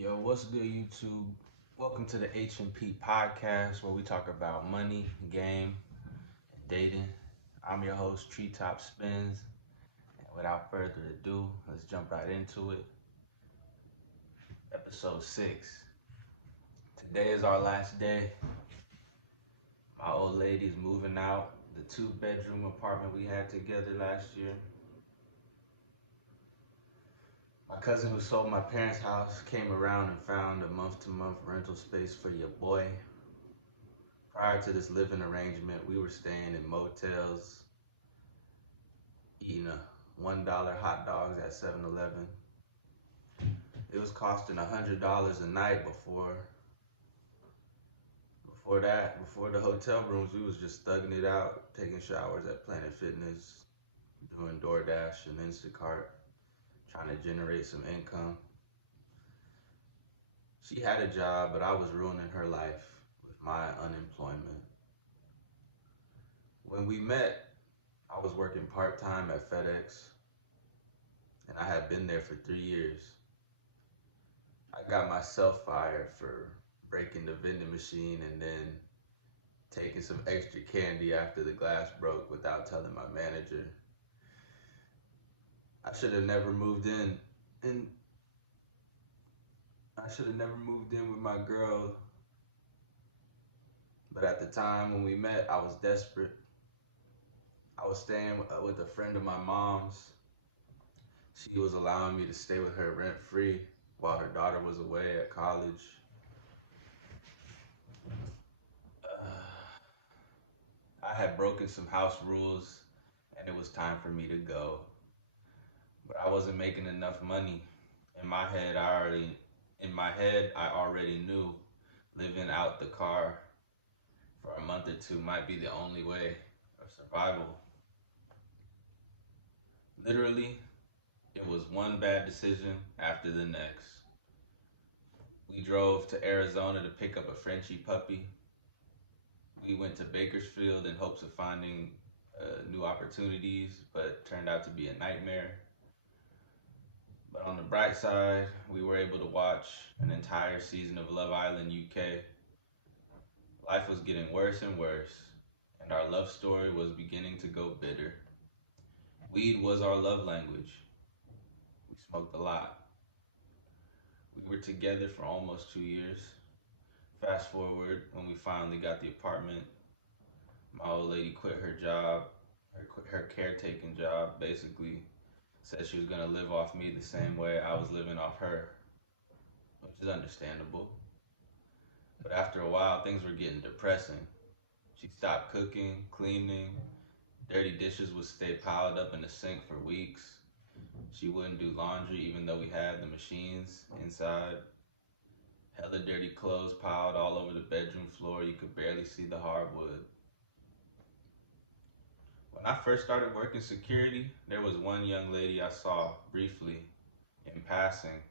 Yo, what's good, YouTube? Welcome to the H&P podcast where we talk about money, game, and dating. I'm your host, Treetop Spins. And without further ado, let's jump right into it. Episode 6. Today is our last day. My old lady's moving out the 2-bedroom apartment we had together last year. My cousin who sold my parents' house came around and found a month-to-month rental space for your boy. Prior to this living arrangement, we were staying in motels, eating $1 hot dogs at 7-Eleven. It was costing $100 a night before the hotel rooms. We was just thugging it out, taking showers at Planet Fitness, doing DoorDash and Instacart, trying to generate some income. She had a job, but I was ruining her life with my unemployment. When we met, I was working part-time at FedEx, and I had been there for 3 years. I got myself fired for breaking the vending machine and then taking some extra candy after the glass broke without telling my manager. I should have never moved in, and I should have never moved in with my girl. But at the time when we met, I was desperate. I was staying with a friend of my mom's. She was allowing me to stay with her rent-free while her daughter was away at college. I had broken some house rules and it was time for me to go. But I wasn't making enough money. In my head, I already knew living out the car for a month or two might be the only way of survival. Literally, it was one bad decision after the next. We drove to Arizona to pick up a Frenchie puppy. We went to Bakersfield in hopes of finding new opportunities, but it turned out to be a nightmare. But on the bright side, we were able to watch an entire season of Love Island UK. Life was getting worse and worse, and our love story was beginning to go bitter. Weed was our love language. We smoked a lot. We were together for almost 2 years. Fast forward, when we finally got the apartment, my old lady quit her job, her caretaking job, basically said she was gonna live off me the same way I was living off her, which is understandable. But after a while, things were getting depressing. She stopped cooking, cleaning, dirty dishes would stay piled up in the sink for weeks. She wouldn't do laundry even though we had the machines inside. Hella dirty clothes piled all over the bedroom floor. You could barely see the hardwood. When I first started working security, there was one young lady I saw briefly in passing,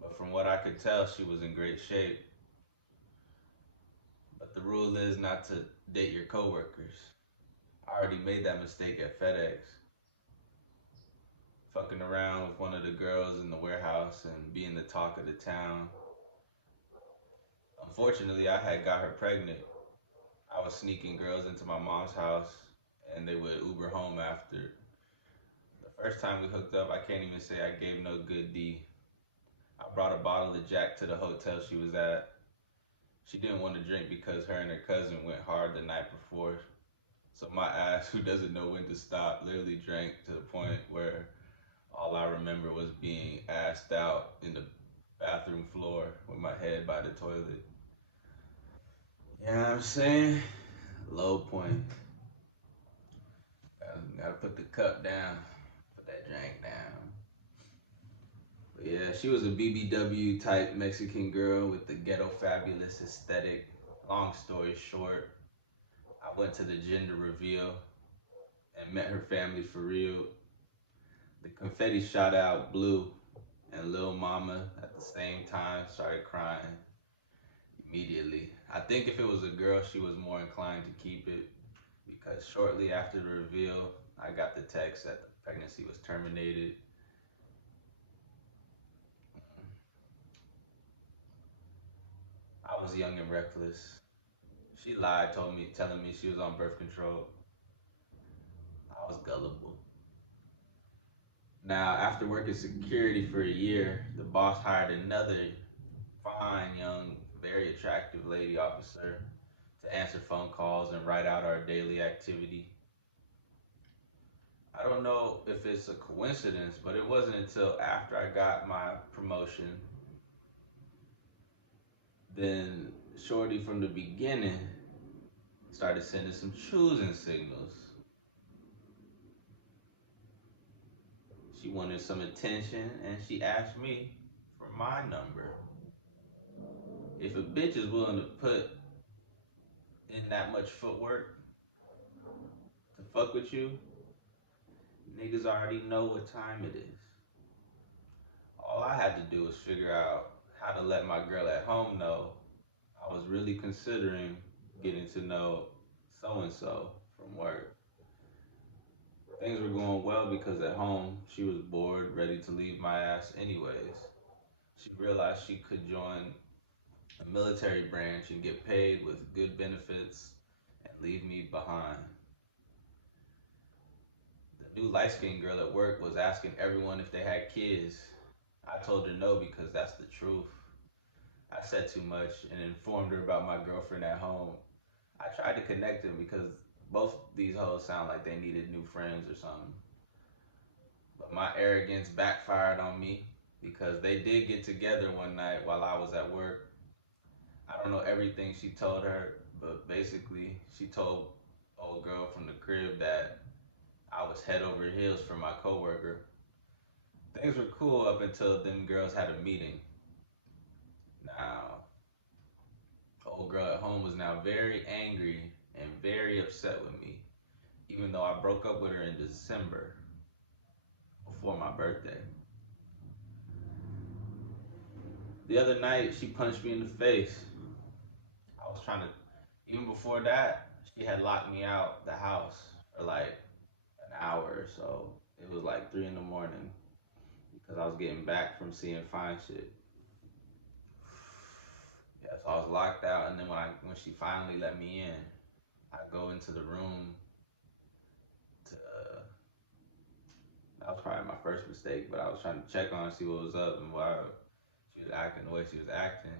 but from what I could tell, she was in great shape. But the rule is not to date your coworkers. I already made that mistake at FedEx, fucking around with one of the girls in the warehouse and being the talk of the town. Unfortunately, I had got her pregnant. I was sneaking girls into my mom's house and they would Uber home after. The first time we hooked up, I can't even say I gave no good D. I brought a bottle of Jack to the hotel she was at. She didn't want to drink because her and her cousin went hard the night before. So my ass, who doesn't know when to stop, literally drank to the point where all I remember was being assed out in the bathroom floor with my head by the toilet. You know what I'm saying? Low point. Gotta put the cup down, put that drink down. But yeah, she was a BBW type Mexican girl with the ghetto fabulous aesthetic. Long story short, I went to the gender reveal and met her family for real. The confetti shot out blue, and Lil Mama at the same time started crying immediately. I think if it was a girl, she was more inclined to keep it because shortly after the reveal, I got the text that the pregnancy was terminated. I was young and reckless. She lied, telling me she was on birth control. I was gullible. Now, after working security for a year, the boss hired another fine, young, very attractive lady officer to answer phone calls and write out our daily activity. I don't know if it's a coincidence, but it wasn't until after I got my promotion, then Shorty from the beginning started sending some choosing signals. She wanted some attention and she asked me for my number. If a bitch is willing to put in that much footwork to fuck with you, niggas already know what time it is. All I had to do was figure out how to let my girl at home know I was really considering getting to know so and so from work. Things were going well because at home she was bored, ready to leave my ass anyways. She realized she could join a military branch and get paid with good benefits and leave me behind. The new light skinned girl at work was asking everyone if they had kids. I told her no because that's the truth. I said too much and informed her about my girlfriend at home. I tried to connect them because both these hoes sound like they needed new friends or something. But my arrogance backfired on me because they did get together one night while I was at work. I don't know everything she told her, but basically she told old girl from the crib that I was head over heels for my coworker. Things were cool up until them girls had a meeting. Now, old girl at home was now very angry and very upset with me, even though I broke up with her in December before my birthday. The other night, she punched me in the face. I was trying to, even before that, she had locked me out the house for like an hour or so. It was like 3 in the morning because I was getting back from seeing fine shit. Yeah, so I was locked out, and then when she finally let me in, I go into the room to. That was probably my first mistake, but I was trying to check on her, see what was up and why she was acting the way she was acting.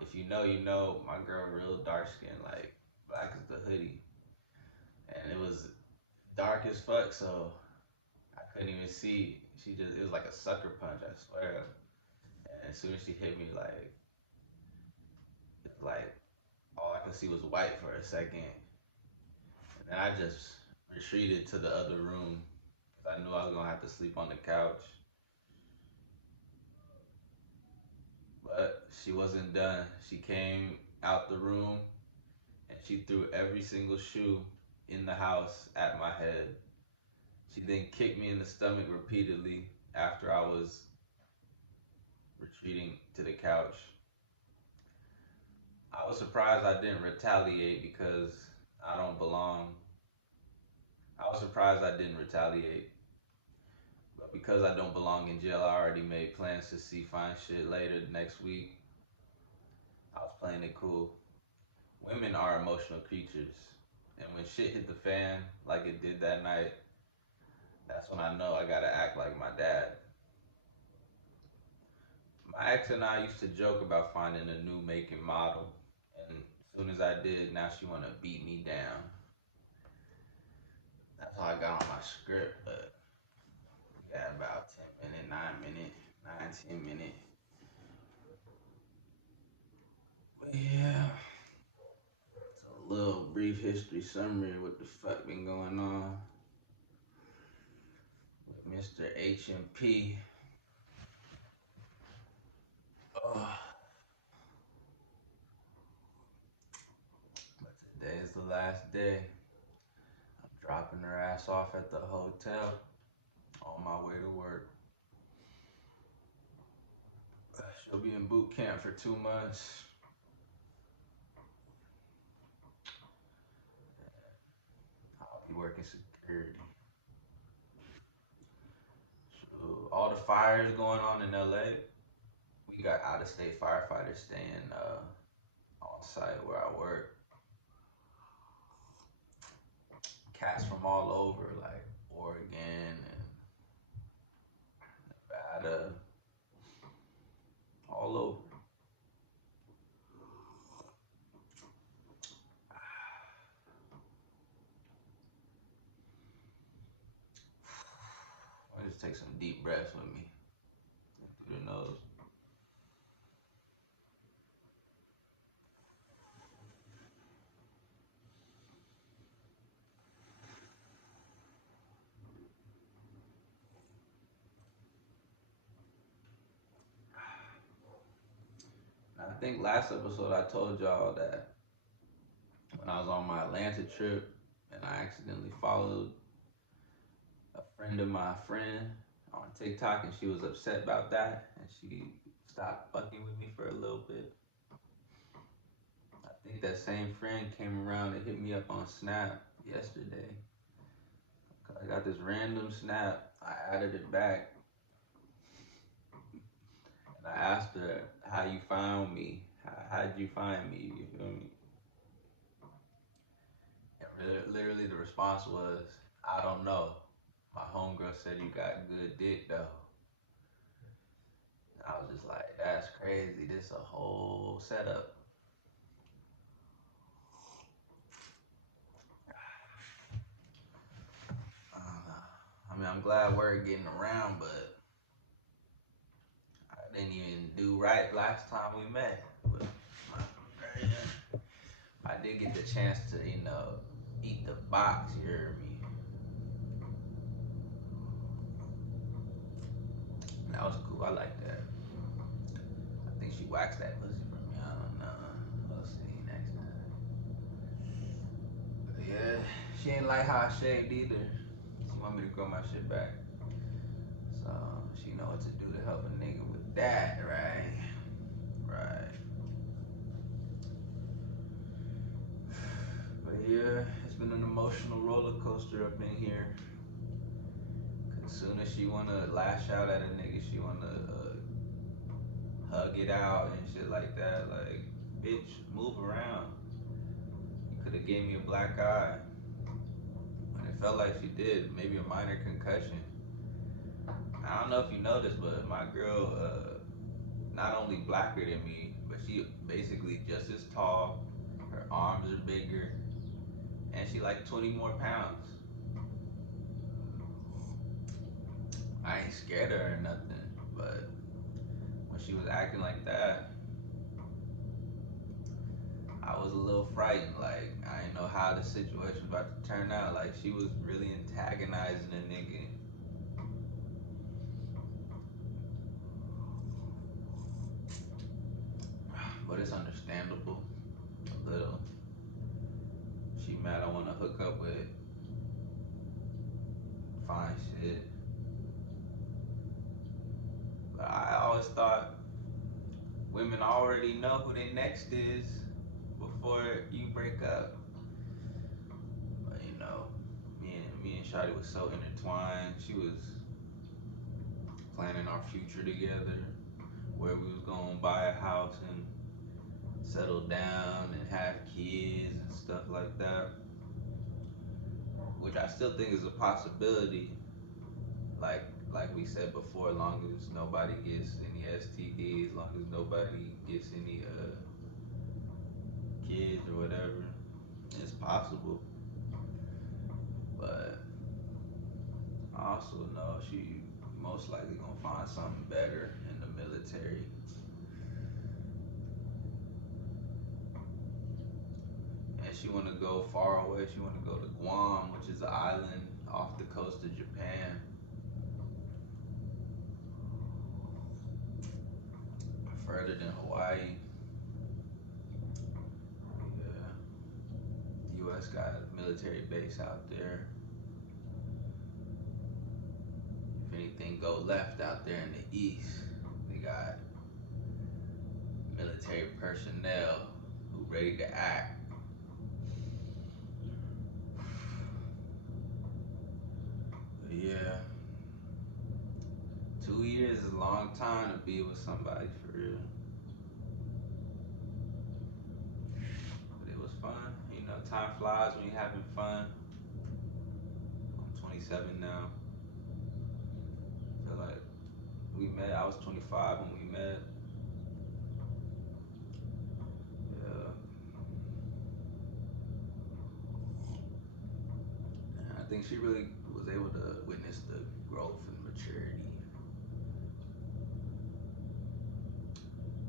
If you know, you know. My girl, real dark skin, like black as the hoodie, and it was dark as fuck, so I couldn't even see. It was like a sucker punch, I swear. And as soon as she hit me, like all I could see was white for a second, and then I just retreated to the other room because I knew I was gonna have to sleep on the couch. But she wasn't done. She came out the room and she threw every single shoe in the house at my head. She then kicked me in the stomach repeatedly after I was retreating to the couch. I was surprised I didn't retaliate because I don't belong. I was surprised I didn't retaliate. But because I don't belong in jail, I already made plans to see fine shit later next week. I was playing it cool. Women are emotional creatures. And when shit hit the fan like it did that night, that's when I know I gotta act like my dad. My ex and I used to joke about finding a new make and model. And as soon as I did, now she wanna beat me down. That's how I got on my script, but we got about 10 minutes, 9 minutes, 9, 10 minutes. But yeah, it's a little brief history summary of what the fuck been going on with Mr. H&P. Oh, but today is the last day. I'm dropping her ass off at the hotel on my way to work. She'll be in boot camp for 2 months. I'll be working security. So all the fires going on in LA, we we got out of state firefighters staying on site where I work. Cats from all over, like Oregon and Nevada, all over. I just take some deep breaths with me through the nose. I think last episode I told y'all that when I was on my Atlanta trip and I accidentally followed a friend of my friend on TikTok and she was upset about that and she stopped fucking with me for a little bit. I think that same friend came around and hit me up on Snap yesterday. I got this random snap. I added it back and I asked her how you found me. How'd you find me? You feel me? And literally the response was, I don't know. My homegirl said you got good dick though. I was just like, that's crazy. This a whole setup. I mean, I'm glad we're getting around, but I didn't even do right last time we met. But I did get the chance to, eat the box. You heard me? That was cool. I like that. I think she waxed that pussy for me. I don't know. We'll see next time. But yeah, she ain't like how I shaved either. She want me to grow my shit back. So she know what to do to help a nigga with that, right? Right. But yeah, it's been an emotional roller coaster up in here. Cause as soon as she wanna lash out at a nigga, she wanna hug it out and shit like that. Like, bitch, move around. You could have gave me a black eye. And it felt like she did, maybe a minor concussion. I don't know if you noticed, but my girl, not only blacker than me, but she basically just as tall. Her arms are bigger, and she like 20 more pounds. I ain't scared of her or nothing, but when she was acting like that, I was a little frightened. Like, I didn't know how the situation was about to turn out. Like, she was really antagonizing a nigga. But it's understandable. A little. She mad I want to hook up with fine shit. But I always thought women already know who their next is before you break up. But me and Shotty was so intertwined. She was planning our future together, where we was gonna buy a house and settle down and have kids and stuff like that. Which I still think is a possibility. Like like we said before, as long as nobody gets any STDs, as long as nobody gets any kids or whatever, it's possible. But I also know she most likely gonna find something better in the military. And she wanna go far away. She wanna go to Guam, which is an island off the coast of Japan, further than Hawaii. Yeah, the U.S. got a military base out there. If anything go left out there in the east, they got military personnel who ready to act. But yeah, 2 years is long time to be with somebody for real. But it was fun. You know, time flies when you're having fun. I'm 27 now. I feel like we met. I was 25 when we met. Yeah. And I think she really was able to witness the growth and maturity.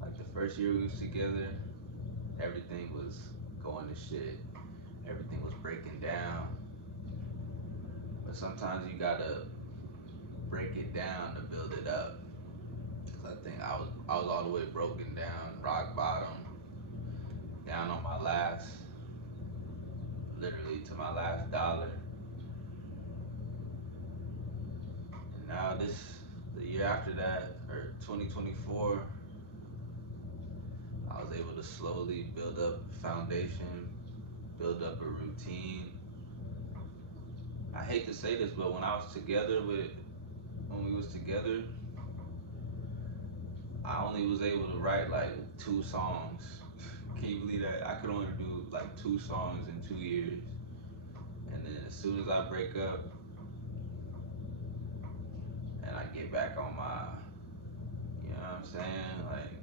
Like the first year we was together, everything was going to shit. Everything was breaking down. But sometimes you gotta break it down to build it up. Cause I think I was all the way broken down, rock bottom, down on my last, literally to my last dollar. And now the year after that, or 2024, I was able to slowly build up a foundation, build up a routine. I hate to say this, but when we was together, I only was able to write like 2 songs. Can you believe that? I could only do like 2 songs in 2 years. And then as soon as I break up and I get back on my, you know what I'm saying? Like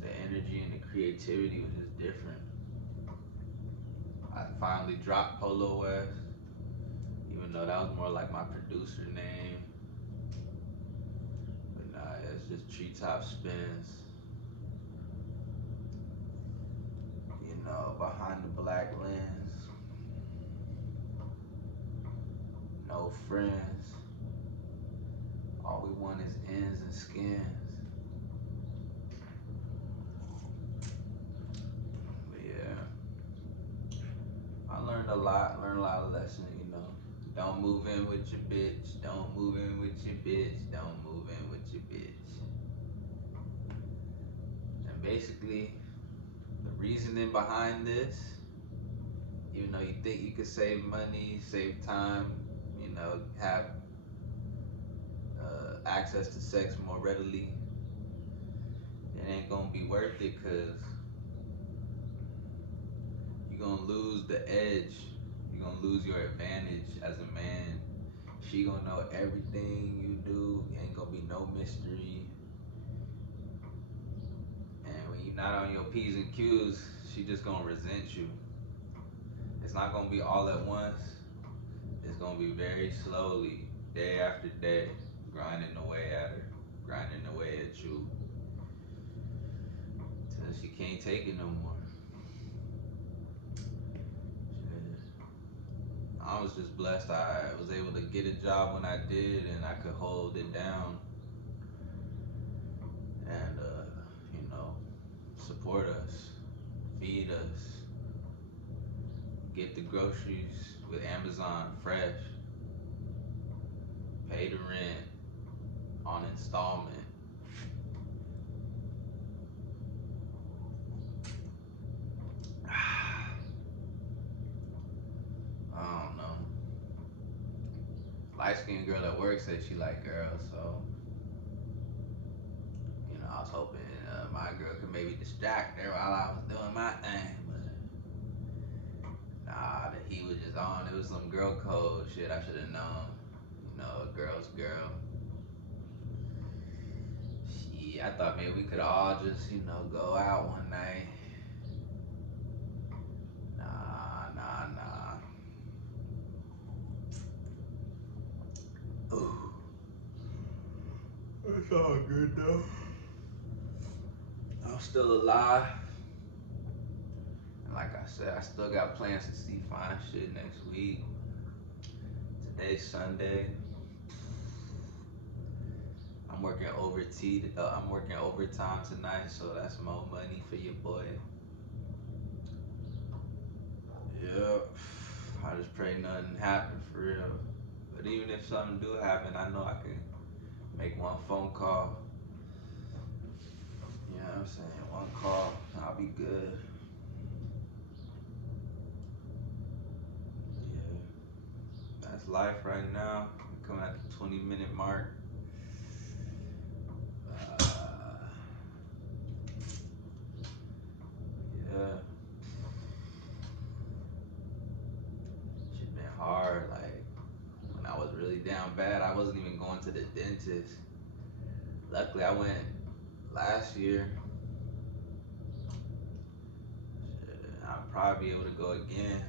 the energy and the creativity was just different. I finally dropped Polo West, even though that was more like my producer name. But nah, it's just Treetop Spins. You know, behind the black lens, no friends. All we want is ends and skins. But yeah, I learned a lot of lessons, you know. Don't move in with your bitch. Don't move in with your bitch. Don't move in with your bitch. And basically, the reasoning behind this, even though you think you could save money, save time, you know, have access to sex more readily, it ain't gonna be worth it because you're gonna lose the edge. You're gonna lose your advantage as a man. She gonna know everything you do. Ain't gonna be no mystery. And when you're not on your P's and Q's, she just gonna resent you. It's not gonna be all at once. It's gonna be very slowly, day after day, grinding away at her, grinding away at you, till she can't take it no more. I was just blessed. I was able to get a job when I did, and I could hold it down, and you know, support us, feed us, get the groceries with Amazon fresh, pay the rent on installment. I don't know. Light skinned girl at work said she like girls, so you know I was hoping my girl could maybe distract her while I was doing my thing, but nah, the heat was just on. It was some girl code shit. I should have known. You know, a girl's girl. Shit, I thought maybe we could all just go out one night. Nah, nah, nah. Ooh. It's all good though. I'm still alive. And like I said, I still got plans to see fine shit next week. Today's Sunday. I'm working overtime tonight, so that's more money for your boy. Yep. I just pray nothing happen for real. But even if something do happen, I know I can make one phone call. You know what I'm saying? One call, I'll be good. Yeah, that's life right now. We're coming at the 20-minute mark. really down bad. I wasn't even going to the dentist. Luckily, I went last year. Shit, I'll probably be able to go again.